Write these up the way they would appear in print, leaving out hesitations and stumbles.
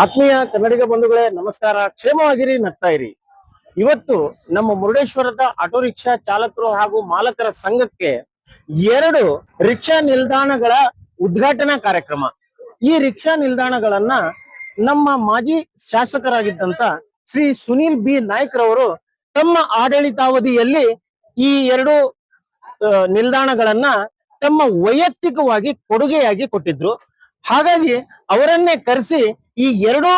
ಆತ್ಮೀಯ ಕನ್ನಡಿಗ ಬಂಧುಗಳೇ ನಮಸ್ಕಾರ. ಕ್ಷೇಮವಾಗಿರಿ, ನಗ್ತಾ ಇರಿ. ಇವತ್ತು ನಮ್ಮ ಮುರುಡೇಶ್ವರದ ಆಟೋ ರಿಕ್ಷಾ ಚಾಲಕರು ಹಾಗೂ ಮಾಲಕರ ಸಂಘಕ್ಕೆ 2 ರಿಕ್ಷಾ ನಿಲ್ದಾಣಗಳ ಉದ್ಘಾಟನಾ ಕಾರ್ಯಕ್ರಮ. ಈ ರಿಕ್ಷಾ ನಿಲ್ದಾಣಗಳನ್ನ ನಮ್ಮ ಮಾಜಿ ಶಾಸಕರಾಗಿದ್ದಂತ ಶ್ರೀ ಸುನೀಲ್ ಬಿ ನಾಯ್ಕ್ ರವರು ತಮ್ಮ ಆಡಳಿತಾವಧಿಯಲ್ಲಿ ಈ 2 ನಿಲ್ದಾಣಗಳನ್ನ ತಮ್ಮ ವೈಯಕ್ತಿಕವಾಗಿ ಕೊಡುಗೆಯಾಗಿ ಕೊಟ್ಟಿದ್ರು. ಹಾಗಾಗಿ ಅವರನ್ನೇ ಕರೆಸಿ ಈ 2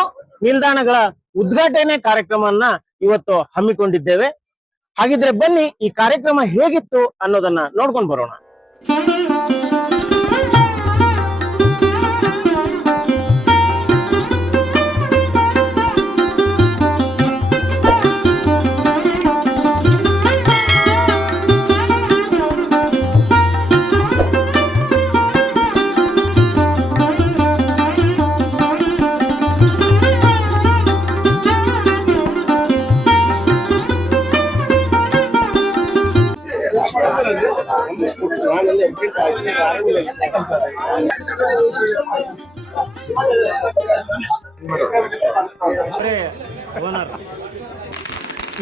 ನಿಲ್ದಾಣಗಳ ಉದ್ಘಾಟನೆ ಕಾರ್ಯಕ್ರಮವನ್ನ ಇವತ್ತು ಹಮ್ಮಿಕೊಂಡಿದ್ದೇವೆ. ಹಾಗಿದ್ರೆ ಬನ್ನಿ ಈ ಕಾರ್ಯಕ್ರಮ ಹೇಗಿತ್ತು ಅನ್ನೋದನ್ನ ನೋಡ್ಕೊಂಡು ಬರೋಣ.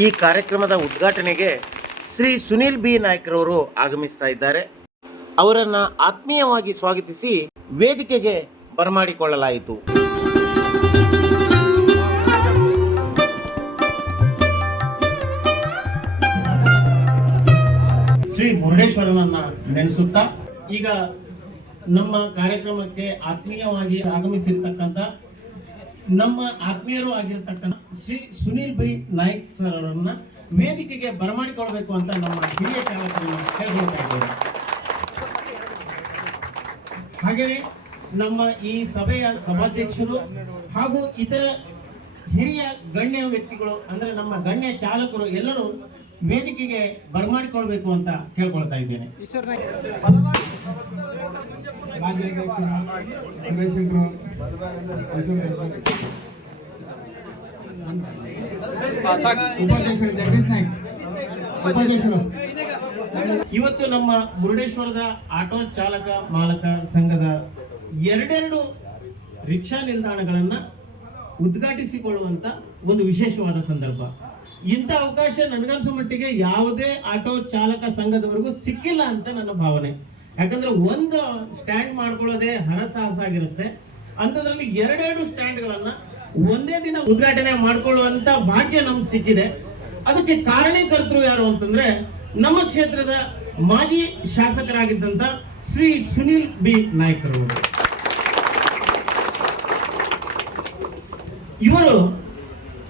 ಈ ಕಾರ್ಯಕ್ರಮದ ಉದ್ಘಾಟನೆಗೆ ಶ್ರೀ ಸುನೀಲ್ ಬಿ ನಾಯ್ಕ್ ರವರು ಆಗಮಿಸ್ತಾ ಇದ್ದಾರೆ. ಅವರನ್ನ ಆತ್ಮೀಯವಾಗಿ ಸ್ವಾಗತಿಸಿ ವೇದಿಕೆಗೆ ಬರಮಾಡಿಕೊಳ್ಳಲಾಯಿತು. ಶ್ರೀ ಮುರುಡೇಶ್ವರನನ್ನ ನೆನೆಸುತ್ತಾ ಈಗ ನಮ್ಮ ಕಾರ್ಯಕ್ರಮಕ್ಕೆ ಆತ್ಮೀಯವಾಗಿ ಆಗಮಿಸಿರ್ತಕ್ಕಂಥ ನಮ್ಮ ಆತ್ಮೀಯರು ಆಗಿರ್ತಕ್ಕಂಥ ಶ್ರೀ ಸುನೀಲ್ ಬಿ ನಾಯ್ಕ್ ಸರ್ ಅವರನ್ನ ವೇದಿಕೆಗೆ ಬರಮಾಡಿಕೊಳ್ಬೇಕು ಅಂತ ನಮ್ಮ ಹಿರಿಯ ಚಾಲಕರನ್ನು ಕೇಳ್ಕೊಳ್ತಾ ಇದ್ದೇವೆ. ಹಾಗೆಯೇ ನಮ್ಮ ಈ ಸಭೆಯ ಸಭಾಧ್ಯಕ್ಷರು ಹಾಗೂ ಇತರ ಹಿರಿಯ ಗಣ್ಯ ವ್ಯಕ್ತಿಗಳು ಅಂದ್ರೆ ನಮ್ಮ ಗಣ್ಯ ಚಾಲಕರು ಎಲ್ಲರೂ ವೇದಿಕೆಗೆ ಬರಮಾಡಿಕೊಳ್ಬೇಕು ಅಂತ ಕೇಳ್ಕೊಳ್ತಾ ಇದ್ದೇನೆ. ಇವತ್ತು ನಮ್ಮ ಮುರುಡೇಶ್ವರದ ಆಟೋ ಚಾಲಕ ಮಾಲಕ ಸಂಘದ 2 ರಿಕ್ಷಾ ನಿಲ್ದಾಣಗಳನ್ನ ಉದ್ಘಾಟಿಸಿಕೊಳ್ಳುವಂತ ಒಂದು ವಿಶೇಷವಾದ ಸಂದರ್ಭ. ಇಂಥ ಅವಕಾಶ ನನಗನ್ಸೋ ಮಟ್ಟಿಗೆ ಯಾವುದೇ ಆಟೋ ಚಾಲಕ ಸಂಘದವರೆಗೂ ಸಿಕ್ಕಿಲ್ಲ ಅಂತ ನನ್ನ ಭಾವನೆ. ಯಾಕಂದ್ರೆ ಒಂದು ಸ್ಟ್ಯಾಂಡ್ ಮಾಡ್ಕೊಳ್ಳೋದೇ ಹರಸಾಹಸ ಆಗಿರುತ್ತೆ. ಅಂಥದ್ರಲ್ಲಿ 2 ಸ್ಟ್ಯಾಂಡ್ಗಳನ್ನ ಒಂದೇ ದಿನ ಉದ್ಘಾಟನೆ ಮಾಡ್ಕೊಳ್ಳುವಂತ ಭಾಗ್ಯ ನಮ್ಗೆ ಸಿಕ್ಕಿದೆ. ಅದಕ್ಕೆ ಕಾರಣೀಕರ್ತರು ಯಾರು ಅಂತಂದ್ರೆ ನಮ್ಮ ಕ್ಷೇತ್ರದ ಮಾಜಿ ಶಾಸಕರಾಗಿದ್ದಂತ ಶ್ರೀ ಸುನೀಲ್ ಬಿ ನಾಯ್ಕ್ ರವರು. ಇವರು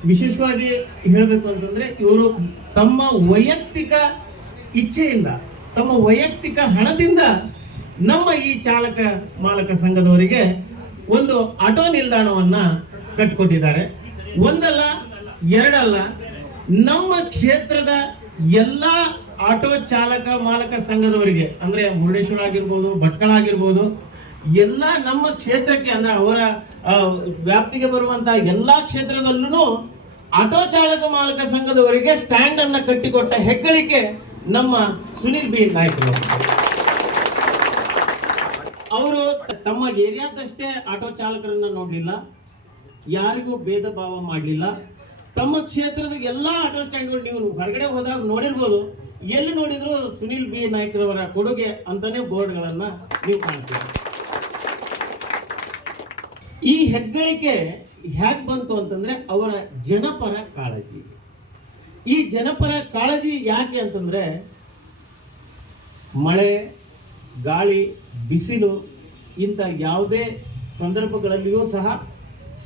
ವಿಶೇಷವಾಗಿ ಹೇಳಬೇಕು ಅಂತಂದ್ರೆ ಇವರು ತಮ್ಮ ವೈಯಕ್ತಿಕ ಇಚ್ಛೆಯಿಂದ ತಮ್ಮ ವೈಯಕ್ತಿಕ ಹಣದಿಂದ ನಮ್ಮ ಈ ಚಾಲಕ ಮಾಲಕ ಸಂಘದವರಿಗೆ ಒಂದು ಆಟೋ ನಿಲ್ದಾಣವನ್ನ ಕಟ್ಟಿಕೊಟ್ಟಿದ್ದಾರೆ. ಒಂದಲ್ಲ ಎರಡಲ್ಲ, ನಮ್ಮ ಕ್ಷೇತ್ರದ ಎಲ್ಲಾ ಆಟೋ ಚಾಲಕ ಮಾಲಕ ಸಂಘದವರಿಗೆ ಅಂದ್ರೆ ಮುರುಡೇಶ್ವರ ಆಗಿರ್ಬೋದು, ಭಟ್ಕಳ ಆಗಿರ್ಬೋದು, ಎಲ್ಲ ನಮ್ಮ ಕ್ಷೇತ್ರಕ್ಕೆ ಅಂದ್ರೆ ಅವರ ವ್ಯಾಪ್ತಿಗೆ ಬರುವಂತಹ ಎಲ್ಲಾ ಕ್ಷೇತ್ರದಲ್ಲೂ ಆಟೋ ಚಾಲಕ ಮಾಲಕ ಸಂಘದವರಿಗೆ ಸ್ಟ್ಯಾಂಡ್ ಅನ್ನ ಕಟ್ಟಿಕೊಟ್ಟ ಹೆಗ್ಗಳಿಕೆ ನಮ್ಮ ಸುನೀಲ್ ಬಿ ನಾಯ್ಕ್ ಅವರು. ತಮ್ಮ ಏರಿಯಾದಷ್ಟೇ ಆಟೋ ಚಾಲಕರನ್ನ ನೋಡ್ಲಿಲ್ಲ, ಯಾರಿಗೂ ಭೇದ ಭಾವ ಮಾಡಲಿಲ್ಲ. ತಮ್ಮ ಕ್ಷೇತ್ರದ ಎಲ್ಲಾ ಆಟೋ ಸ್ಟ್ಯಾಂಡ್ಗಳು ನೀವು ಹೊರಗಡೆ ಹೋದಾಗ ನೋಡಿರ್ಬೋದು, ಎಲ್ಲಿ ನೋಡಿದ್ರು ಸುನೀಲ್ ಬಿ ನಾಯ್ಕ್ ರವರ ಕೊಡುಗೆ ಅಂತಾನೆ ಬೋರ್ಡ್ಗಳನ್ನ ನೀವು ಕಾಣ್ತೀವಿ. ಈ ಹೆಗ್ಗಳಿಕೆ ಹೇಗೆ ಬಂತು ಅಂತಂದ್ರೆ ಅವರ ಜನಪರ ಕಾಳಜಿ. ಈ ಜನಪರ ಕಾಳಜಿ ಯಾಕೆ ಅಂತಂದ್ರೆ ಮಳೆ, ಗಾಳಿ, ಬಿಸಿಲು ಇಂಥ ಯಾವುದೇ ಸಂದರ್ಭಗಳಲ್ಲಿಯೂ ಸಹ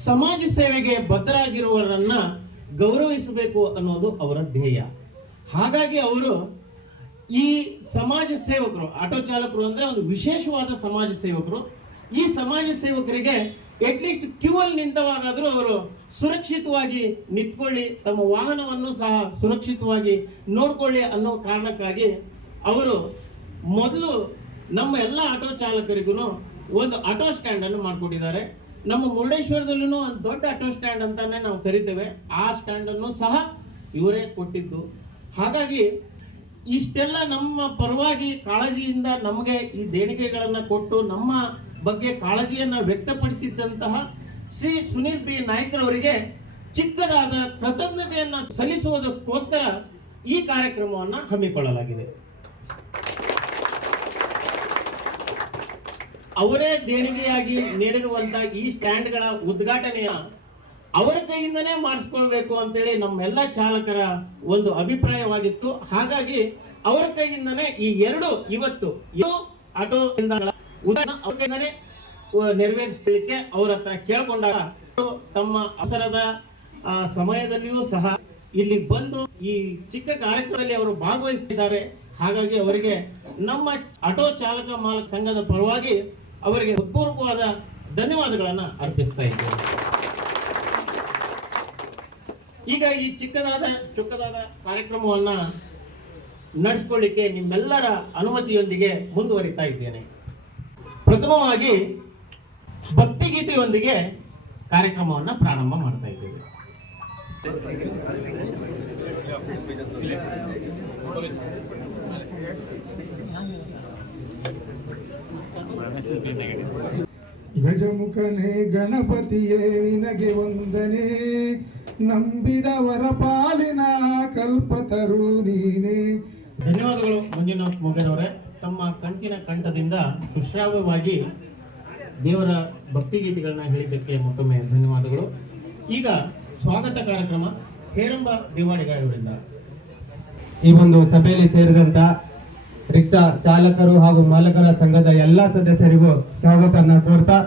ಸಮಾಜ ಸೇವೆಗೆ ಬದ್ಧರಾಗಿರುವವರನ್ನ ಗೌರವಿಸಬೇಕು ಅನ್ನೋದು ಅವರ ಧ್ಯೇಯ. ಹಾಗಾಗಿ ಅವರು ಈ ಸಮಾಜ ಸೇವಕರು, ಆಟೋ ಚಾಲಕರು ಅಂದ್ರೆ ಒಂದು ವಿಶೇಷವಾದ ಸಮಾಜ ಸೇವಕರು. ಈ ಸಮಾಜ ಸೇವಕರಿಗೆ ಅಟ್ಲೀಸ್ಟ್ ಕ್ಯೂ ಅಲ್ಲಿ ನಿಂತವಾಗಾದ್ರೂ ಅವರು ಸುರಕ್ಷಿತವಾಗಿ ನಿಂತ್ಕೊಳ್ಳಿ, ತಮ್ಮ ವಾಹನವನ್ನು ಸಹ ಸುರಕ್ಷಿತವಾಗಿ ನೋಡ್ಕೊಳ್ಳಿ ಅನ್ನೋ ಕಾರಣಕ್ಕಾಗಿ ಅವರು ಮೊದಲು ನಮ್ಮ ಎಲ್ಲ ಆಟೋ ಚಾಲಕರಿಗೂ ಒಂದು ಆಟೋ ಸ್ಟ್ಯಾಂಡ್ ಅನ್ನು ಮಾಡಿಕೊಟ್ಟಿದ್ದಾರೆ. ನಮ್ಮ ಮುರುಡೇಶ್ವರದಲ್ಲೂ ಒಂದು ದೊಡ್ಡ ಆಟೋ ಸ್ಟ್ಯಾಂಡ್ ಅಂತಾನೆ ನಾವು ಕರಿತೇವೆ, ಆ ಸ್ಟ್ಯಾಂಡ್ ಅನ್ನು ಸಹ ಇವರೇ ಕೊಟ್ಟಿದ್ದು. ಹಾಗಾಗಿ ಇಷ್ಟೆಲ್ಲ ನಮ್ಮ ಪರವಾಗಿ ಕಾಳಜಿಯಿಂದ ನಮಗೆ ಈ ದೇಣಿಗೆಗಳನ್ನ ಕೊಟ್ಟು ನಮ್ಮ ಬಗ್ಗೆ ಕಾಳಜಿಯನ್ನ ವ್ಯಕ್ತಪಡಿಸಿದಂತಹ ಶ್ರೀ ಸುನಿಲ್ ಬಿ ನಾಯ್ಕರವರಿಗೆ ಚಿಕ್ಕದಾದ ಕೃತಜ್ಞತೆಯನ್ನ ಸಲ್ಲಿಸುವುದಕ್ಕೋಸ್ಕರ ಈ ಕಾರ್ಯಕ್ರಮವನ್ನು ಹಮ್ಮಿಕೊಳ್ಳಲಾಗಿದೆ. ಅವರೇ ದೇಣಿಗೆಯಾಗಿ ನೀಡಿರುವಂತಹ ಈ ಸ್ಟ್ಯಾಂಡ್ಗಳ ಉದ್ಘಾಟನೆಯ ಅವರ ಕೈಯಿಂದನೇ ಮಾಡಿಸ್ಕೊಳ್ಬೇಕು ಅಂತೇಳಿ ನಮ್ಮೆಲ್ಲ ಚಾಲಕರ ಒಂದು ಅಭಿಪ್ರಾಯವಾಗಿತ್ತು. ಹಾಗಾಗಿ ಅವರ ಕೈಯಿಂದನೇ ಈ ಇವತ್ತು ಆಟೋ ನಿಲ್ದಾಣಗಳ ಉದ್ಘಾಟನೆ ಅವರ ಕೈಯಿಂದನೇ ನೆರವೇರಿಸಲಿಕ್ಕೆ ಅವರ ಹತ್ರ ಕೇಳ್ಕೊಂಡಾಗ ತಮ್ಮ ಅವಸರದ ಸಮಯದಲ್ಲಿಯೂ ಸಹ ಇಲ್ಲಿ ಬಂದು ಈ ಚಿಕ್ಕ ಕಾರ್ಯಕ್ರಮದಲ್ಲಿ ಅವರು ಭಾಗವಹಿಸುತ್ತಿದ್ದಾರೆ. ಹಾಗಾಗಿ ಅವರಿಗೆ ನಮ್ಮ ಆಟೋ ಚಾಲಕ ಮಾಲಕ ಸಂಘದ ಪರವಾಗಿ ಅವರಿಗೆ ಹೃತ್ಪೂರ್ವಕವಾದ ಧನ್ಯವಾದಗಳನ್ನು ಅರ್ಪಿಸ್ತಾ ಇದ್ದೇವೆ. ಈಗ ಈ ಚೊಕ್ಕದಾದ ಕಾರ್ಯಕ್ರಮವನ್ನ ನಡೆಸಿಕೊಳ್ಳಿಕ್ಕೆ ನಿಮ್ಮೆಲ್ಲರ ಅನುಮತಿಯೊಂದಿಗೆ ಮುಂದುವರಿತಾ ಇದ್ದೇನೆ. ಪ್ರಥಮವಾಗಿ ಭಕ್ತಿಗೀತೆಯೊಂದಿಗೆ ಕಾರ್ಯಕ್ರಮವನ್ನು ಪ್ರಾರಂಭ ಮಾಡ್ತಾ ಇದ್ದೇವೆ. ಗಜಮುಖನೇ ಗಣಪತಿಯೇ ನಿನಗೆ ವಂದನೆ, ನಂಬಿದವರ ಪಾಲಿನ ಕಲ್ಪತರು ನೀನೆ. ಧನ್ಯವಾದಗಳು ಮಂಜುನಾಥ್ ಮೊಗೇರವರೇ. ತಮ್ಮ ಕಂಚಿನ ಕಂಠದಿಂದ ಸುಶ್ರಾವ್ಯವಾಗಿ ದೇವರ ಭಕ್ತಿಗೀತೆಗಳನ್ನ ಹೇಳಿದ್ದಕ್ಕೆ ಮತ್ತೊಮ್ಮೆ ಧನ್ಯವಾದಗಳು. ಈಗ ಸ್ವಾಗತ ಕಾರ್ಯಕ್ರಮ ಹೇರಂಬ ದೇವಾಡಿಗ ಅವರಿಂದ. ಈ ಒಂದು ಸಭೆಯಲ್ಲಿ ಸೇರಿದಂತ ರಿಕ್ಷಾ ಚಾಲಕರು ಹಾಗೂ ಮಾಲಕರ ಸಂಘದ ಎಲ್ಲಾ ಸದಸ್ಯರಿಗೂ ಸ್ವಾಗತನ ಕೋರ್ತಾ,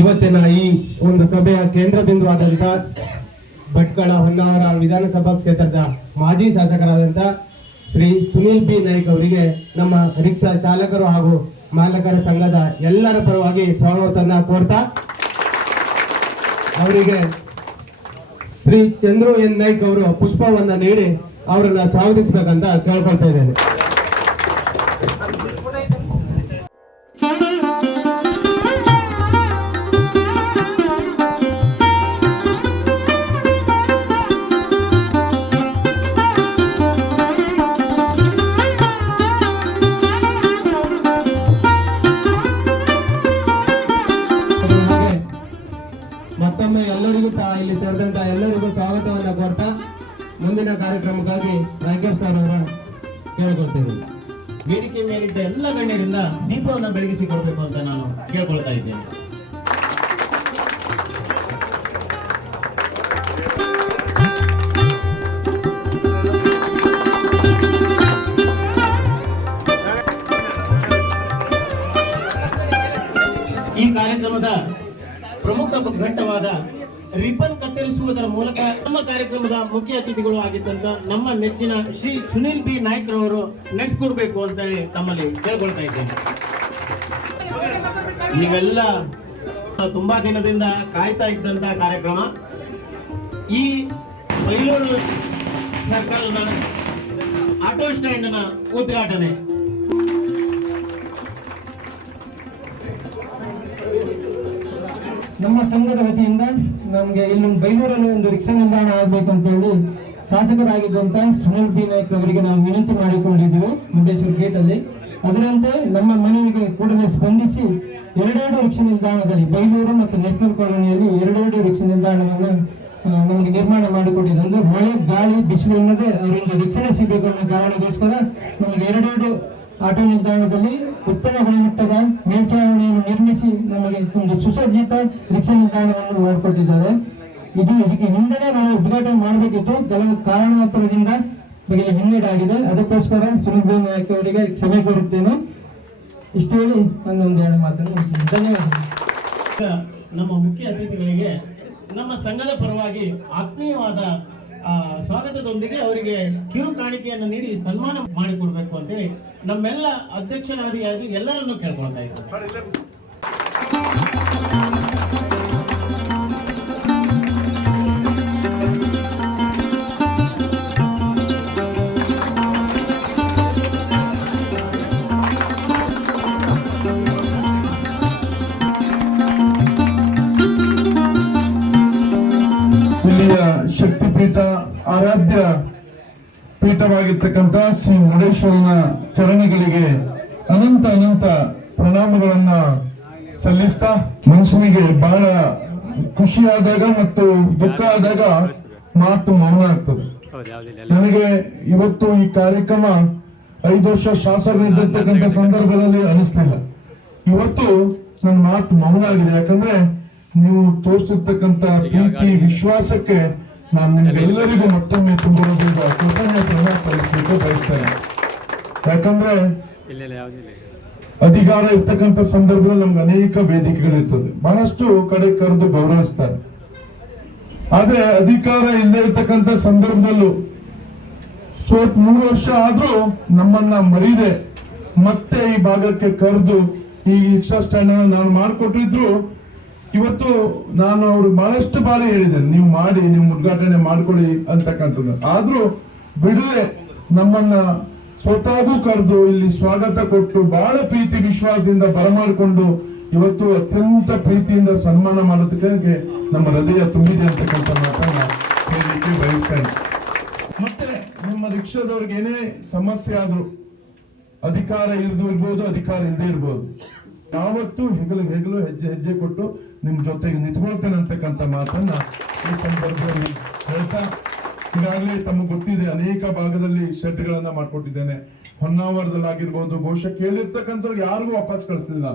ಇವತ್ತಿನ ಈ ಒಂದು ಸಭೆಯ ಕೇಂದ್ರ ಬಿಂದುವಾದಂತ ಭಟ್ಕಳ ಹೊನ್ನಾವರ ವಿಧಾನಸಭಾ ಕ್ಷೇತ್ರದ ಮಾಜಿ ಶಾಸಕರಾದಂತ ಶ್ರೀ ಸುನಿಲ್ ಬಿ ನಾಯ್ಕ್ ಅವರಿಗೆ ನಮ್ಮ ರಿಕ್ಷಾ ಚಾಲಕರು ಹಾಗೂ ಮಾಲಕರ ಸಂಘದ ಎಲ್ಲರ ಪರವಾಗಿ ಸ್ವಾಗತನ ಕೋರ್ತಾ, ಅವರಿಗೆ ಶ್ರೀ ಚಂದ್ರು ಎನ್ ನಾಯ್ಕ್ ಅವರು ಪುಷ್ಪವನ್ನ ನೀಡಿ ಅವರನ್ನ ಸ್ವಾಗತಿಸಬೇಕಂತ ಕೇಳ್ಕೊಳ್ತಾ ಇದ್ದೇನೆ. ಮತ್ತೊಮ್ಮೆ ಎಲ್ಲರಿಗೂ ಸಹ ಇಲ್ಲಿ ಸೇರಿದಂತ ಎಲ್ಲರಿಗೂ ಸ್ವಾಗತವನ್ನ ಕೊಡ್ತಾ ಮುಂದಿನ ಕಾರ್ಯಕ್ರಮಕ್ಕಾಗಿ ರಾಕೇಶ್ ಸರ್ ಅವರ ಕೇಳ್ಕೊಳ್ತೇನೆ. ವೇದಿಕೆ ಮೇಲಿದ್ದ ಎಲ್ಲ ಗಣ್ಯರಿಂದ ದೀಪವನ್ನು ಬೆಳಗಿಸಿಕೊಳ್ಬೇಕು ಅಂತ ನಾನು ಕೇಳ್ಕೊಳ್ತಾ ಇದ್ದೇನೆ. ಈ ಕಾರ್ಯಕ್ರಮದ ಪ್ರಮುಖ ಘಟ್ಟವಾದ ರಿಬನ್ ಕತ್ತರಿಸುವುದರ ಮೂಲಕ ನಮ್ಮ ಕಾರ್ಯಕ್ರಮದ ಮುಖ್ಯ ಅತಿಥಿಗಳು ಆಗಿದ್ದಂತ ನಮ್ಮ ನೆಚ್ಚಿನ ಶ್ರೀ ಸುನಿಲ್ ಬಿ ನಾಯ್ಕ್ ರವರು ನಡೆಸಿಕೊಡ್ಬೇಕು ಅಂತ ಹೇಳಿ ತಮ್ಮಲ್ಲಿ ಕೇಳ್ಕೊಳ್ತಾ ಇದ್ದೇನೆ. ನೀವೆಲ್ಲ ತುಂಬಾ ದಿನದಿಂದ ಕಾಯ್ತಾ ಇದ್ದಂತ ಕಾರ್ಯಕ್ರಮ ಈ ಬೈಲೂರು ಸರ್ಕಲ್ನ ಆಟೋ ಸ್ಟ್ಯಾಂಡ್ನ ಉದ್ಘಾಟನೆ. ನಮ್ಮ ಸಂಘದ ವತಿಯಿಂದ ನಮಗೆ ಇಲ್ಲೊಂದು ಬೈಲೂರಲ್ಲಿ ಒಂದು ರಿಕ್ಷಾ ನಿಲ್ದಾಣ ಆಗಬೇಕು ಅಂತ ಹೇಳಿ ಶಾಸಕರಾಗಿದ್ದಂತ ಸುನಿಲ್ ಬಿ ನಾಯ್ಕ್ ಅವರಿಗೆ ನಾವು ವಿನಂತಿ ಮಾಡಿಕೊಂಡಿದ್ದೀವಿ ಮುರುಡೇಶ್ವರ ಗೇಟ್ ಅಲ್ಲಿ. ಅದರಂತೆ ನಮ್ಮ ಮನವಿಗೆ ಕೂಡಲೇ ಸ್ಪಂದಿಸಿ ಎರಡೆರಡು ರಿಕ್ಷಾ ನಿಲ್ದಾಣದಲ್ಲಿ ಬೈಲೂರು ಮತ್ತು ನ್ಯಾಷನಲ್ ಕಾಲೋನಿಯಲ್ಲಿ ಎರಡೆರಡು ರಿಕ್ಷಾ ನಿಲ್ದಾಣವನ್ನು ನಮಗೆ ನಿರ್ಮಾಣ ಮಾಡಿಕೊಟ್ಟಿದೆ. ಅಂದ್ರೆ ಮಳೆ ಗಾಳಿ ಬಿಸಿಲು ಅನ್ನೋದೇ ಅವರಿಂದ ರಕ್ಷಣೆ ಸಿಗಬೇಕು ಅನ್ನೋ ಕಾರಣಕ್ಕೋಸ್ಕರ ನಮಗೆ ಎರಡೆರಡು ಆಟೋ ನಿಲ್ದಾಣದಲ್ಲಿ ಉತ್ತಮ ಗುಣಮಟ್ಟದ ಮೇಲ್ಚಾವಣಿಯನ್ನು ನಿರ್ಮಿಸಿ ನಮಗೆ ಒಂದು ಸುಸಜ್ಜಿತ ರಿಕ್ಷಾ ನಿಲ್ದಾಣವನ್ನು ಮಾಡಿಕೊಟ್ಟಿದ್ದಾರೆ. ಇದಕ್ಕೆ ಹಿಂದೆನೇ ನಾವು ಉದ್ಘಾಟನೆ ಮಾಡಬೇಕಿತ್ತು, ಕೆಲವು ಕಾರಣಾಂತರದಿಂದ ಹಿನ್ನಡೆ ಆಗಿದೆ. ಅದಕ್ಕೋಸ್ಕರ ಸುನಿಲ್ ಬಿ ನಾಯ್ಕ್ ಅವರಿಗೆ ಕ್ಷಮೆ ಕೋರುತ್ತೇನೆ. ಇಷ್ಟು ಹೇಳಿ ನನ್ನೊಂದು ಎರಡು ಮಾತನ್ನು ಮುಗಿಸಿದ್ದೇನೆ. ಧನ್ಯವಾದ. ನಮ್ಮ ಮುಖ್ಯ ಅತಿಥಿಗಳಿಗೆ ನಮ್ಮ ಸಂಘದ ಪರವಾಗಿ ಆತ್ಮೀಯವಾದ ಸ್ವಾಗತದೊಂದಿಗೆ ಅವರಿಗೆ ಕಿರು ಕಾಣಿಕೆಯನ್ನು ನೀಡಿ ಸನ್ಮಾನ ಮಾಡಿಕೊಡ್ಬೇಕು ಅಂತೇಳಿ ನಮ್ಮೆಲ್ಲ ಅಧ್ಯಕ್ಷರಾದಿಯಾಗಿ ಎಲ್ಲರನ್ನೂ ಕೇಳ್ಕೊಳ್ತಾ ಇದ್ದಾರೆ. ಇಲ್ಲಿಯ ಶಕ್ತಿಪೀಠ ಆರಾಧ್ಯ ಪೀಠವಾಗಿರ್ತಕ್ಕಂಥ ಶ್ರೀ ಮುರುಡೇಶ್ವರನ ಚರಣಗಳಿಗೆ ಅನಂತ ಪ್ರಣಾಮಗಳನ್ನ ಸಲ್ಲಿಸ್ತಾ ಮನಸ್ಸಿಗೆ ಬಹಳ ಖುಷಿ ಆದಾಗ ಮತ್ತು ದುಃಖ ಆದಾಗ ಮಾತು ಮೌನ ಆಗ್ತದೆ. ನನಗೆ ಇವತ್ತು ಈ ಕಾರ್ಯಕ್ರಮ 5 ವರ್ಷ ಶಾಸಕರಿದ್ದಿರ್ತಕ್ಕಂಥ ಸಂದರ್ಭದಲ್ಲಿ ಅನಿಸ್ಲಿಲ್ಲ. ಇವತ್ತು ನನ್ನ ಮಾತು ಮೌನ ಆಗಿದೆ. ಯಾಕಂದ್ರೆ ನೀವು ತೋರಿಸಿರ್ತಕ್ಕಂಥ ಪ್ರೀತಿ ವಿಶ್ವಾಸಕ್ಕೆ ನಾನು ನಿಮ್ಗೆಲ್ಲರಿಗೂ ಮತ್ತೊಮ್ಮೆ ತುಂಬ ಕೃತಜ್ಞತೆಯನ್ನು ಸಲ್ಲಿಸಲಿಕ್ಕೆ ಬಯಸ್ತೇನೆ. ಯಾಕಂದ್ರೆ ಅಧಿಕಾರ ಇರ್ತಕ್ಕಂಥ ಸಂದರ್ಭದಲ್ಲಿ ನಮ್ಗೆ ಅನೇಕ ವೇದಿಕೆಗಳಿರ್ತದೆ, ಬಹಳಷ್ಟು ಕಡೆ ಕರೆದು ಗೌರವಿಸ್ತಾರೆ. ಆದ್ರೆ ಅಧಿಕಾರ ಇಲ್ಲದೆ ಇರ್ತಕ್ಕಂಥ ಸಂದರ್ಭದಲ್ಲೂ 3 ವರ್ಷ ಆದ್ರೂ ನಮ್ಮನ್ನ ಮರೀದೆ ಮತ್ತೆ ಈ ಭಾಗಕ್ಕೆ ಕರೆದು ಈ ರಿಕ್ಷಾ ಸ್ಟ್ಯಾಂಡ್ ಅನ್ನು ನಾನು ಮಾಡಿಕೊಟ್ಟಿದ್ರು. ಇವತ್ತು ನಾನು ಅವ್ರಿಗೆ ಬಹಳಷ್ಟು ಬಾರಿ ಹೇಳಿದ್ದೇನೆ, ನೀವು ಮಾಡಿ, ನೀವು ಉದ್ಘಾಟನೆ ಮಾಡ್ಕೊಳ್ಳಿ ಅಂತಕ್ಕಂಥದ್ದು. ಆದ್ರೂ ಬಿಡದೆ ನಮ್ಮನ್ನ ಸ್ವತಃಗೂ ಕರೆದು ಇಲ್ಲಿ ಸ್ವಾಗತ ಕೊಟ್ಟು ಬಹಳ ಪ್ರೀತಿ ವಿಶ್ವಾಸದಿಂದ ಬರಮಾಡಿಕೊಂಡು ಇವತ್ತು ಅತ್ಯಂತ ಪ್ರೀತಿಯಿಂದ ಸನ್ಮಾನ ಮಾಡೋದಕ್ಕೆ ನಮ್ಮ ಹೃದಯ ತುಂಬಿದೆ ಅಂತಕ್ಕಂಥ ಮಾತನ್ನ ಹೇಳಲಿಕ್ಕೆ ಬಯಸ್ತೇನೆ. ಮತ್ತೆ ನಿಮ್ಮ ರಿಕ್ಷಾದವ್ರಿಗೆ ಏನೇ ಸಮಸ್ಯೆ ಆದ್ರೂ ಅಧಿಕಾರ ಇರ್ಬೋದು, ಅಧಿಕಾರ ಇಲ್ಲದೆ ಇರ್ಬೋದು, ಯಾವತ್ತೂ ಹೆಗಲು ಹೆಜ್ಜೆ ಕೊಟ್ಟು ನಿಮ್ ಜೊತೆಗೆ ನಿಂತ್ಕೊಳ್ತೇನೆ ಅಂತಕ್ಕಂಥ ಮಾತನ್ನ ಈ ಸಂದರ್ಭದಲ್ಲಿ ಹೇಳ್ತಾ, ಈಗಾಗಲೇ ತಮಗೆ ಗೊತ್ತಿದೆ ಅನೇಕ ಭಾಗದಲ್ಲಿ ಶೆಡ್ಗಳನ್ನ ಮಾಡ್ಕೊಟ್ಟಿದ್ದೇನೆ. ಹೊನ್ನಾವರದಲ್ಲಿ ಆಗಿರ್ಬೋದು, ಬಹುಶಃ ಕೇಳಿರ್ತಕ್ಕಂಥವ್ರಿಗೆ ಯಾರಿಗೂ ವಾಪಸ್ ಕಳಿಸ್ಲಿಲ್ಲ.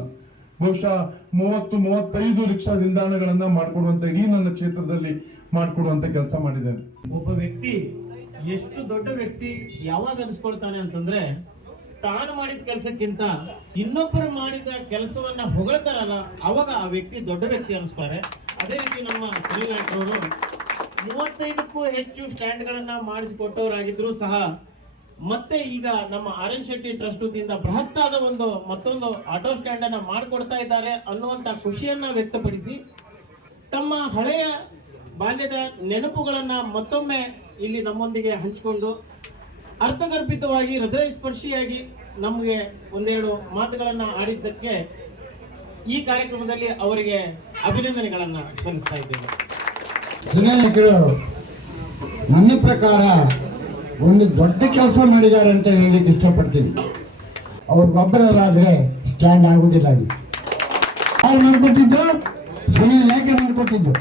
ಬಹುಶಃ 30-35 ರಿಕ್ಷಾ ನಿಲ್ದಾಣಗಳನ್ನ ಮಾಡ್ಕೊಡುವಂತ ಇಡೀ ನನ್ನ ಕ್ಷೇತ್ರದಲ್ಲಿ ಮಾಡ್ಕೊಡುವಂತ ಕೆಲಸ ಮಾಡಿದ್ದೇನೆ. ಒಬ್ಬ ವ್ಯಕ್ತಿ ಎಷ್ಟು ದೊಡ್ಡ ವ್ಯಕ್ತಿ ಯಾವಾಗ ಅನ್ಸ್ಕೊಳ್ತಾನೆ ಅಂತಂದ್ರೆ, ತಾನು ಮಾಡಿದ ಕೆಲಸಕ್ಕಿಂತ ಇನ್ನೊಬ್ಬರು ಮಾಡಿದ ಕೆಲಸವನ್ನ ಹೊಗಳ್ತಾರಲ್ಲ, ಅವಾಗ ಆ ವ್ಯಕ್ತಿ ದೊಡ್ಡ ವ್ಯಕ್ತಿ ಅನಿಸ್ತಾರೆ. ಅದೇ ರೀತಿ ನಮ್ಮ ಸುನಿಲ್ ನಾಯ್ಕರವರು 35ಕ್ಕೂ ಹೆಚ್ಚು ಸ್ಟ್ಯಾಂಡ್ಗಳನ್ನ ಮಾಡಿಸಿಕೊಟ್ಟವರಾಗಿದ್ರು ಸಹ ಮತ್ತೆ ಈಗ ನಮ್ಮ RN ಶೆಟ್ಟಿ ಟ್ರಸ್ಟ್ ವತಿಯಿಂದ ಬೃಹತ್ತಾದ ಮತ್ತೊಂದು ಆಟೋ ಸ್ಟ್ಯಾಂಡ್ ಅನ್ನ ಮಾಡಿಕೊಡ್ತಾ ಇದ್ದಾರೆ ಅನ್ನುವಂತ ಖುಷಿಯನ್ನ ವ್ಯಕ್ತಪಡಿಸಿ, ತಮ್ಮ ಹಳೆಯ ಬಾಲ್ಯದ ನೆನಪುಗಳನ್ನ ಮತ್ತೊಮ್ಮೆ ಇಲ್ಲಿ ನಮ್ಮೊಂದಿಗೆ ಹಂಚಿಕೊಂಡು ಅರ್ಥಗರ್ಭಿತವಾಗಿ ಹೃದಯ ಸ್ಪರ್ಶಿಯಾಗಿ ನಮಗೆ ಒಂದೆರಡು ಮಾತುಗಳನ್ನ ಆಡಿದ್ದಕ್ಕೆ ಈ ಕಾರ್ಯಕ್ರಮದಲ್ಲಿ ಅವರಿಗೆ ಅಭಿನಂದನೆಗಳನ್ನ ಸಲ್ಲಿಸ್ತಾ ಇದ್ದೇವೆ. ಸುನಿಲ್ ನಾಯ್ಕರು ನನ್ನ ಪ್ರಕಾರ ಒಂದು ದೊಡ್ಡ ಕೆಲಸ ಮಾಡಿದ್ದಾರೆ ಅಂತ ಹೇಳಲಿಕ್ಕೆ ಇಷ್ಟಪಡ್ತೀನಿ. ಅವ್ರಿಗೊಬ್ಬರಲ್ಲಾದ್ರೆ ಸ್ಟ್ಯಾಂಡ್ ಆಗುದಿಲ್ಲ. ಯಾರು ಮಾಡಿಕೊಟ್ಟಿದ್ದು? ಸುನಿಲ್ ನಾಯ್ಕರು ಮಾಡಿಕೊಟ್ಟಿದ್ದು.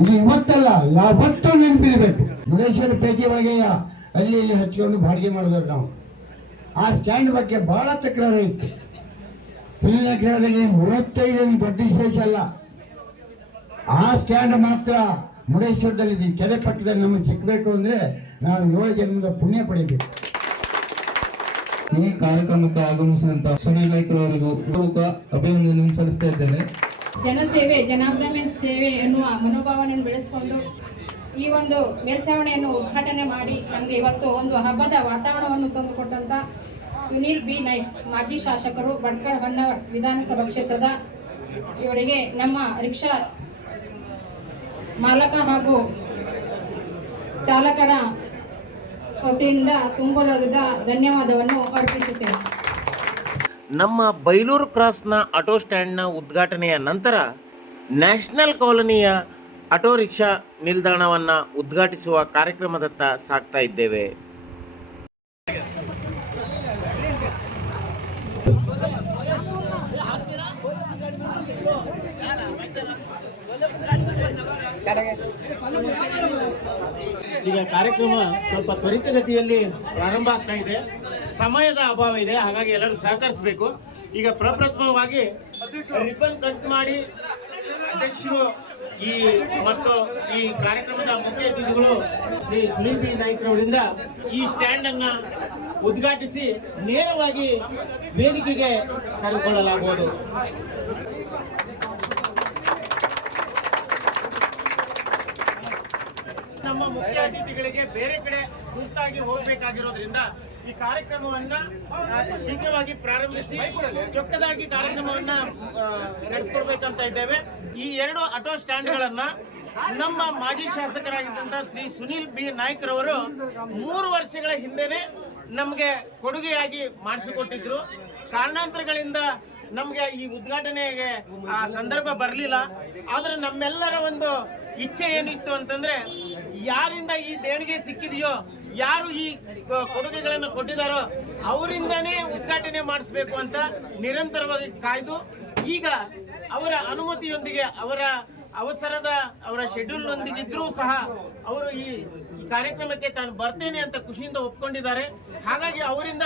ಇದು ಇವತ್ತಲ್ಲ, ಯಾವತ್ತೂ ನೆನಪಿರಬೇಕು. ಮುನೇಶ್ವರ ಪೇಟೆ ಒಳಗೆ ಅಲ್ಲಿ ಇಲ್ಲಿ ಹಚ್ಕೊಂಡು ಬಾಡಿಗೆ ಮಾಡಿದ್ರು ನಾವು. ಆ ಸ್ಟ್ಯಾಂಡ್ ಬಗ್ಗೆ ಬಹಳ ತಕರಾರು ಇತ್ತು. ಸುನಿಲ್ ನಾಯ್ಕರು ಹೇಳಿದಾಗ 35 ದೊಡ್ಡ ವಿಶೇಷ ಅಲ್ಲ. ಆ ಸ್ಟ್ಯಾಂಡ್ ಮಾತ್ರ ಮುನೇಶ್ವರದಲ್ಲಿ ಕೆರೆ ಪಕ್ಕದಲ್ಲಿ ನಮಗೆ ಸಿಕ್ಕಬೇಕು ಅಂದ್ರೆ ನಾವು 7 ಜನ್ಮದ ಪುಣ್ಯ ಪಡಿಬೇಕು. ಈ ಕಾರ್ಯಕ್ರಮಕ್ಕೆ ಆಗಮಿಸಿದಂತ ಸುನಿಲ್ ನಾಯ್ಕರ್ ಅವರಿಗೂ ಅಭಿನಂದನೆ ಸಲ್ಲಿಸ್ತಾ ಇದ್ದೇನೆ. ಜನಸೇವೆ ಜನಾರ್ದನ ಸೇವೆ ಎನ್ನುವ ಮನೋಭಾವನೆಯನ್ನು ಬೆಳೆಸಿಕೊಂಡು ಈ ಒಂದು ಮೇಲ್ಛಾವಣಿಯನ್ನು ಉದ್ಘಾಟನೆ ಮಾಡಿ ನಮಗೆ ಇವತ್ತು ಒಂದು ಹಬ್ಬದ ವಾತಾವರಣವನ್ನು ತಂದುಕೊಟ್ಟಂತ ಸುನಿಲ್ ಬಿ ನಾಯ್ಕ್, ಮಾಜಿ ಶಾಸಕರು, ಭಟ್ಕಳ ಹೊನ್ನಾವರ ವಿಧಾನಸಭಾ ಕ್ಷೇತ್ರದ, ಇವರಿಗೆ ನಮ್ಮ ರಿಕ್ಷಾ ಮಾಲಕ ಹಾಗೂ ಚಾಲಕರ ವತಿಯಿಂದ ತುಂಬಲಾದ ಧನ್ಯವಾದವನ್ನು ಅರ್ಪಿಸುತ್ತೇನೆ. ನಮ್ಮ ಬೈಲೂರು ಕ್ರಾಸ್ನ ಆಟೋ ಸ್ಟ್ಯಾಂಡ್ನ ಉದ್ಘಾಟನೆಯ ನಂತರ ನ್ಯಾಷನಲ್ ಕಾಲೋನಿಯ ಆಟೋ ರಿಕ್ಷಾ ನಿಲ್ದಾಣವನ್ನು ಉದ್ಘಾಟಿಸುವ ಕಾರ್ಯಕ್ರಮದತ್ತ ಸಾಗ್ತಾ ಇದ್ದೇವೆ. ಈಗ ಕಾರ್ಯಕ್ರಮ ಸ್ವಲ್ಪ ತ್ವರಿತಗತಿಯಲ್ಲಿ ಪ್ರಾರಂಭ ಆಗ್ತಾ ಇದೆ. ಸಮಯದ ಅಭಾವ ಇದೆ, ಹಾಗಾಗಿ ಎಲ್ಲರೂ ಸಹಕರಿಸಬೇಕು. ಈಗ ಪ್ರಪ್ರಥಮವಾಗಿ ರಿಬನ್ ಕಟ್ ಮಾಡಿ ಅಧ್ಯಕ್ಷರು ಮತ್ತು ಈ ಕಾರ್ಯಕ್ರಮದ ಮುಖ್ಯ ಅತಿಥಿಗಳು ಶ್ರೀ ಸುನಿಲ್ ಬಿ ನಾಯ್ಕರವರಿಂದ ಈ ಸ್ಟ್ಯಾಂಡ್ ಅನ್ನ ಉದ್ಘಾಟಿಸಿ ನೇರವಾಗಿ ವೇದಿಕೆಗೆ ಕರೆದುಕೊಳ್ಳಲಾಗುವುದು. ನಮ್ಮ ಮುಖ್ಯ ಅತಿಥಿಗಳಿಗೆ ಬೇರೆ ಕಡೆ ಗುಂತಾಗಿ ಹೋಗಬೇಕಾಗಿರೋದ್ರಿಂದ ಈ ಕಾರ್ಯಕ್ರಮವನ್ನ ಶೀಘ್ರವಾಗಿ ಪ್ರಾರಂಭಿಸಿ ಚೊಕ್ಕದಾಗಿ ಕಾರ್ಯಕ್ರಮವನ್ನ ನಡೆಸ್ಕೊಡ್ಬೇಕಂತ ಇದ್ದೇವೆ. ಈ 2 ಆಟೋ ಸ್ಟ್ಯಾಂಡ್ಗಳನ್ನ ನಮ್ಮ ಮಾಜಿ ಶಾಸಕರಾಗಿದ್ದಂತ ಶ್ರೀ ಸುನಿಲ್ ಬಿ ನಾಯ್ಕರವರು 3 ವರ್ಷಗಳ ಹಿಂದೆನೆ ನಮಗೆ ಕೊಡುಗೆಯಾಗಿ ಮಾಡಿಸಿಕೊಟ್ಟಿದ್ರು. ಕಾರಣಾಂತರಗಳಿಂದ ನಮಗೆ ಈ ಉದ್ಘಾಟನೆಗೆ ಆ ಸಂದರ್ಭ ಬರಲಿಲ್ಲ. ಆದ್ರೆ ನಮ್ಮೆಲ್ಲರ ಒಂದು ಇಚ್ಛೆ ಏನಿತ್ತು ಅಂತಂದ್ರೆ, ಯಾರಿಂದ ಈ ದೇಣಿಗೆ ಸಿಕ್ಕಿದೆಯೋ, ಯಾರು ಈ ಕೊಡುಗೆಗಳನ್ನು ಕೊಟ್ಟಿದ್ದಾರೋ ಅವರಿಂದಾನೇ ಉದ್ಘಾಟನೆ ಮಾಡಿಸ್ಬೇಕು ಅಂತ ನಿರಂತರವಾಗಿ ಕಾಯ್ದು ಈಗ ಅವರ ಅನುಮತಿಯೊಂದಿಗೆ ಅವರ ಶೆಡ್ಯೂಲ್ನೊಂದಿಗಿದ್ರೂ ಸಹ ಅವರು ಈ ಕಾರ್ಯಕ್ರಮಕ್ಕೆ ತಾನು ಬರ್ತೇನೆ ಅಂತ ಖುಷಿಯಿಂದ ಒಪ್ಕೊಂಡಿದ್ದಾರೆ. ಹಾಗಾಗಿ ಅವರಿಂದ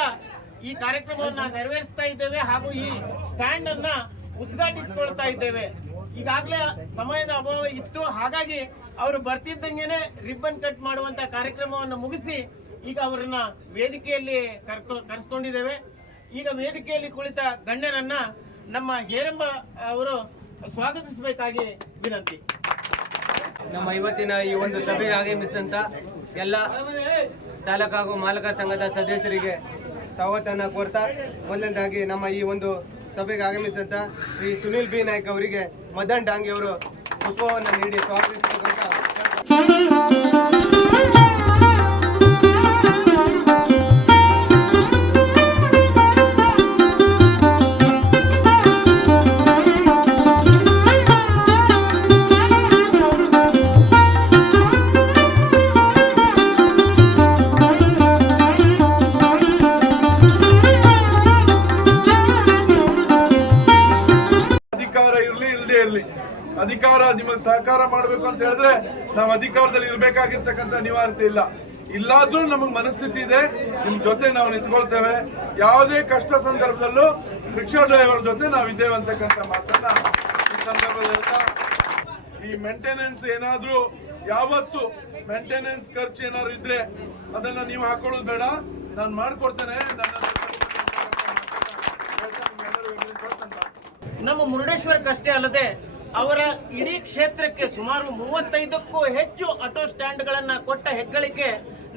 ಈ ಕಾರ್ಯಕ್ರಮವನ್ನು ನೆರವೇರಿಸ್ತಾ ಇದ್ದೇವೆ ಹಾಗೂ ಈ ಸ್ಟ್ಯಾಂಡ್ ಅನ್ನ ಉದ್ಘಾಟಿಸಿಕೊಳ್ತಾ ಇದ್ದೇವೆ. ಈಗಾಗಲೇ ಸಮಯದ ಅಭಾವ ಇತ್ತು, ಹಾಗಾಗಿ ಅವರು ಬರ್ತಿದ್ದಂಗೆನೆ ರಿಬ್ಬನ್ ಕಟ್ ಮಾಡುವಂತ ಕಾರ್ಯಕ್ರಮವನ್ನು ಮುಗಿಸಿ ಈಗ ಅವರನ್ನ ವೇದಿಕೆಯಲ್ಲಿ ಕರೆಸ್ಕೊಂಡಿದ್ದೇವೆ. ಈಗ ವೇದಿಕೆಯಲ್ಲಿ ಕುಳಿತ ಗಣ್ಯರನ್ನ ನಮ್ಮ ಹೇರಂಬ ಅವರು ಸ್ವಾಗತಿಸಬೇಕಾಗಿ ವಿನಂತಿ. ನಮ್ಮ ಇವತ್ತಿನ ಈ ಒಂದು ಸಭೆಗೆ ಆಗಮಿಸಿದಂತ ಎಲ್ಲ ಚಾಲಕ ಹಾಗೂ ಮಾಲಕ ಸಂಘದ ಸದಸ್ಯರಿಗೆ ಸ್ವಾಗತವನ್ನು ಕೋರ್ತಾ, ಮೊದಲನೇದಾಗಿ ನಮ್ಮ ಈ ಒಂದು ಸಭೆಗೆ ಆಗಮಿಸಿದಂತ ಶ್ರೀ ಸುನಿಲ್ ಬಿ ನಾಯ್ಕ್ ಅವರಿಗೆ ಮದನ್ ಡಾಂಗಿ ಅವರು ಪುಷ್ಪವನ್ನು ನೀಡಿ ಸ್ವಾಗತಿಸಬೇಕಂತ ಅಧಿಕಾರ ನಿಮಗೆ ಸಹಕಾರ ಮಾಡಬೇಕು ಅಂತ ಹೇಳಿದ್ರೆ ನಾವು ಅಧಿಕಾರದಲ್ಲಿ ಇರಬೇಕಾಗಿರ್ತಕ್ಕಂಥ ಅನಿವಾರ್ಯತೆ ಇಲ್ಲ. ಇಲ್ಲಾದ್ರೂ ನಮಗೆ ಮನಸ್ಥಿತಿ ಇದೆ, ನಿಮ್ ಜೊತೆ ನಾವು ನಿಂತ್ಕೊಳ್ತೇವೆ. ಯಾವುದೇ ಕಷ್ಟ ಸಂದರ್ಭದಲ್ಲೂ ರಿಕ್ಷಾ ಡ್ರೈವರ್ ಜೊತೆ ನಾವು ಇದ್ದೇವೆ ಅಂತಕ್ಕಂಥ ಮಾತನ್ನ ಈ ಸಂದರ್ಭದಲ್ಲಿ ಹೇಳ್ತಾ, ಈ ಮೇಂಟೆನೆನ್ಸ್ ಏನಾದ್ರೂ ಯಾವತ್ತು ಮೇಂಟೆನೆನ್ಸ್ ಖರ್ಚು ಏನಾದ್ರು ಇದ್ರೆ ಅದನ್ನ ನೀವು ಹಾಕೊಳ್ಳೋದು ಬೇಡ, ನಾನು ಮಾಡ್ಕೊಡ್ತೇನೆ. ನಮ್ಮ ಮುರುಡೇಶ್ವರಕ್ಕಷ್ಟೇ ಅಲ್ಲದೆ ಅವರ ಇಡೀ ಕ್ಷೇತ್ರಕ್ಕೆ ಸುಮಾರು 35ಕ್ಕೂ ಹೆಚ್ಚು ಆಟೋ ಸ್ಟ್ಯಾಂಡ್ಗಳನ್ನ ಕೊಟ್ಟ ಹೆಗ್ಗಳಿಕೆ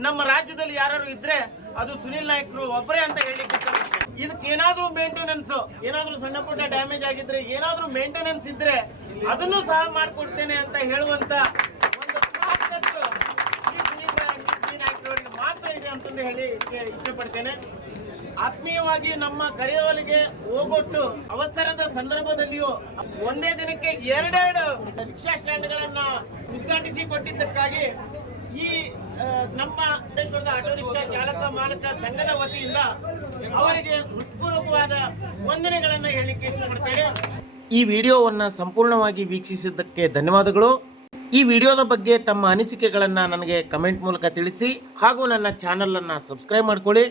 ನಮ್ಮ ರಾಜ್ಯದಲ್ಲಿ ಯಾರು ಇದ್ರೆ ಅದು ಸುನಿಲ್ ನಾಯ್ಕರು ಒಬ್ಬರೇ ಅಂತ ಹೇಳಲಿಕ್ಕೆ ಇಷ್ಟಪಡ್ತೀನಿ. ಇದಕ್ಕೆ ಏನಾದ್ರೂ ಮೇಂಟೆನೆನ್ಸ್, ಏನಾದ್ರೂ ಸಣ್ಣ ಪುಟ್ಟ ಡ್ಯಾಮೇಜ್ ಆಗಿದ್ರೆ, ಏನಾದ್ರೂ ಮೇಂಟೆನೆನ್ಸ್ ಇದ್ರೆ ಅದನ್ನು ಸಹ ಮಾಡಿಕೊಡ್ತೇನೆ ಅಂತ ಹೇಳುವಂತ ಒಂದು ತಾಕತ್ತು ಈ ಸುನಿಲ್ ನಾಯ್ಕರವರಿಗೆ ಮಾತ್ರ ಇದೆ ಅಂತಂದು ಹೇಳಿ ಇಷ್ಟಪಡ್ತೇನೆ. ಆತ್ಮೀಯವಾಗಿ ನಮ್ಮ ಕರೆಯವಲಿಗೆ ಹೋಗೊಟ್ಟು ಅವಸರದ ಸಂದರ್ಭದಲ್ಲಿಯೂ ಒಂದೇ ದಿನಕ್ಕೆ 2 ರಿಕ್ಷಾ ಸ್ಟ್ಯಾಂಡ್ಗಳನ್ನ ಉದ್ಘಾಟಿಸಿ ಕೊಟ್ಟಿದ್ದಕ್ಕಾಗಿ ಈ ನಮ್ಮ ಮುರುಡೇಶ್ವರದ ಆಟೋ ರಿಕ್ಷಾ ಚಾಲಕ ಮಾಲಕ ಸಂಘದ ವತಿಯಿಂದ ಅವರಿಗೆ ಹೃತ್ಪೂರ್ವಕವಾದ ವಂದನೆಗಳನ್ನ ಹೇಳಲಿಕ್ಕೆ ಇಷ್ಟಪಡ್ತೇನೆ. ಈ ವಿಡಿಯೋವನ್ನು ಸಂಪೂರ್ಣವಾಗಿ ವೀಕ್ಷಿಸಿದ್ದಕ್ಕೆ ಧನ್ಯವಾದಗಳು. ಈ ವಿಡಿಯೋದ ಬಗ್ಗೆ ತಮ್ಮ ಅನಿಸಿಕೆಗಳನ್ನು ನನಗೆ ಕಮೆಂಟ್ ಮೂಲಕ ತಿಳಿಸಿ ಹಾಗೂ ನನ್ನ ಚಾನಲನ್ನು ಸಬ್ಸ್ಕ್ರೈಬ್ ಮಾಡ್ಕೊಳ್ಳಿ.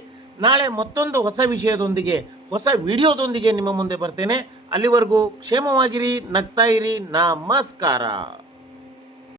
ನಾಳೆ ಮತ್ತೊಂದು ಹೊಸ ವಿಷಯದೊಂದಿಗೆ, ಹೊಸ ವಿಡಿಯೋದೊಂದಿಗೆ ನಿಮ್ಮ ಮುಂದೆ ಬರ್ತೇನೆ. ಅಲ್ಲಿವರೆಗೂ ಕ್ಷೇಮವಾಗಿರಿ, ನಗ್ತಾ ಇರಿ. ನಮಸ್ಕಾರ.